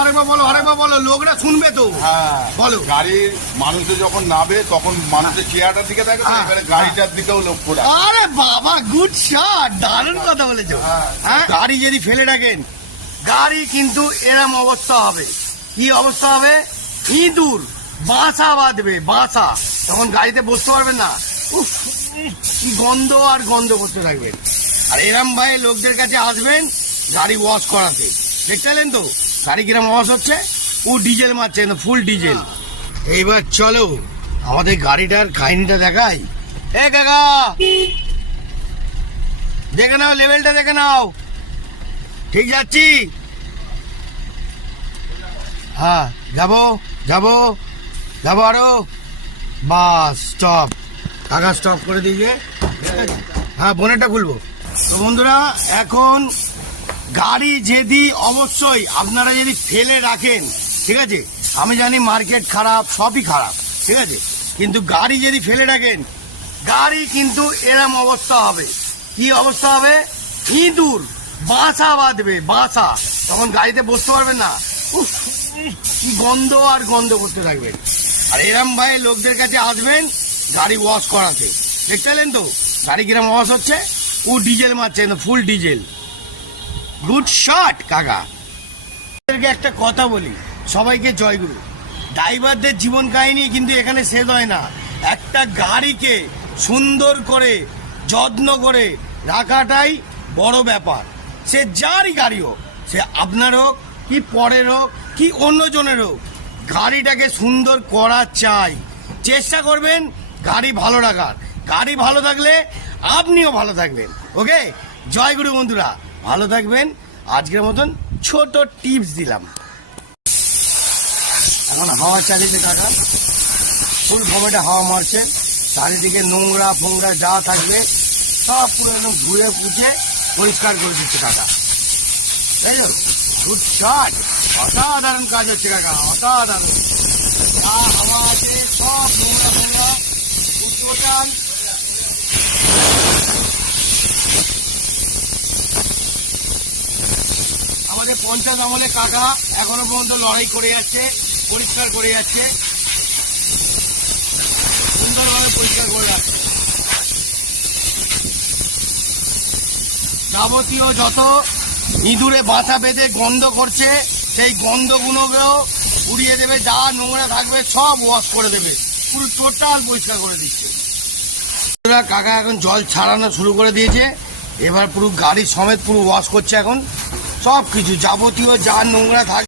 আরেকবার বলো, লোকরা শুনবে তো। হ্যাঁ, বলো। গাড়ির মানুষে যখন নামে তখন মানুষের চেহারাটার দিকে থাকে, হ্যাঁ, এবারে গাড়িটার দিকেও লক্ষ্য রাখে। আরে বাবা, গুড শট, দারুণ কথা বলেছো। হ্যাঁ, গাড়ি যদি ফেলে রাখেন, গাড়ি কিন্তু এরম অবস্থা হবে। কি অবস্থা হবে? ইঁদুর বাসা বাঁধবে, বাসা, তখন গাড়িতে বসতে পারবেন না। উফ, কি গন্ধ আর গন্ধ করতে থাকবেন। আর এরম ভাই লোকদের কাছে আসবেন গাড়ি ওয়াশ করাতে। দেখতে পেলেন তো গাড়ি কিরম ওয়াশ হচ্ছে? ও ডিজেল মারছে, ফুল ডিজেল। এইবার চলো আমাদের গাড়িটার কাহিনীটা দেখাই। এ কাকা, দেখে নাও, লেভেলটা দেখে নাও, ঠিক যাচ্ছি? হ্যাঁ, যাবো যাবো যাবো আরো। বাস, স্টপ। কাকা স্টপ করে দিয়েছে। হ্যাঁ, বোনেটটা খুলবো। তো বন্ধুরা, এখন গাড়ি যদি অবশ্যই আপনারা যদি ফেলে রাখেন, ঠিক আছে, আমি জানি মার্কেট খারাপ, সবই খারাপ, ঠিক আছে, কিন্তু গাড়ি যদি ফেলে রাখেন, গাড়ি কিন্তু এরম অবস্থা হবে। কি অবস্থা হবে? ইঁদুর বাসা বাঁধবে, বাসা, তখন গাড়িতে বসতে পারবেন না। উফ, কি গন্ধ আর গন্ধ করতে থাকবেন। আর এরম ভাই লোকদের কাছে আসবেন গাড়ি ওয়াশ করাতে। দেখতে পেলেন তো গাড়ি কিরম ওয়াশ হচ্ছে? ও ডিজেল মারছে, ফুল ডিজেল। গুড শট কাকা। একটা কথা বলি, সবাইকে জয়গুরু। ড্রাইভারদের জীবন কাহিনী কিন্তু এখানে শেষ হয় না। একটা গাড়িকে সুন্দর করে যত্ন করে রাখাটাই বড় ব্যাপার। সে যারই গাড়ি হোক, সে আপনার হোক কি পরের হোক কি অন্যজনের হোক, গাড়িটাকে সুন্দর করা চাই। চেষ্টা করবেন গাড়ি ভালো রাখার। গাড়ি ভালো থাকলে আপনিও ভালো থাকবেন। ওকে, জয়গুরু বন্ধুরা, ভালো থাকবেন। আজকের মতন ছোট টিপস দিলাম। এখন হাওয়া চালিয়েছে কাকা, ফুল ভবনটা হাওয়া মারছে, চারিদিকে নোংরা ফোংরা যা থাকবে সব পুরো একদম ধুয়ে পুছে পরিষ্কার করে দিচ্ছে কাকা। তাই তো? গুড শট, অসাধারণ কাজ হচ্ছে কাকা, অসাধারণ। যা হাওয়া আছে সব নোংরা ফোংরা টোটাল আমাদের পঞ্চায়েত আমলে কাকা এখনো পর্যন্ত লড়াই করে যাচ্ছে, পরিষ্কার করে যাচ্ছে, সুন্দরভাবে পরিষ্কার করে রাখছে। যাবতীয় যত ইঁদুরে বাসা বেঁধে গন্ধ করছে, সেই গন্ধগুলোকেও উড়িয়ে দেবে, যা নোংরা থাকবে সব ওয়াশ করে দেবে, পুরো টোটাল পরিষ্কার করে দিচ্ছে। কাকা এখন জল ছাড়ানো শুরু করে দিয়েছে, এবার পুরো গাড়ি সমেত পুরো ওয়াশ করছে। এখন সব কিছু যাবতীয় যা নোংরা থাকবে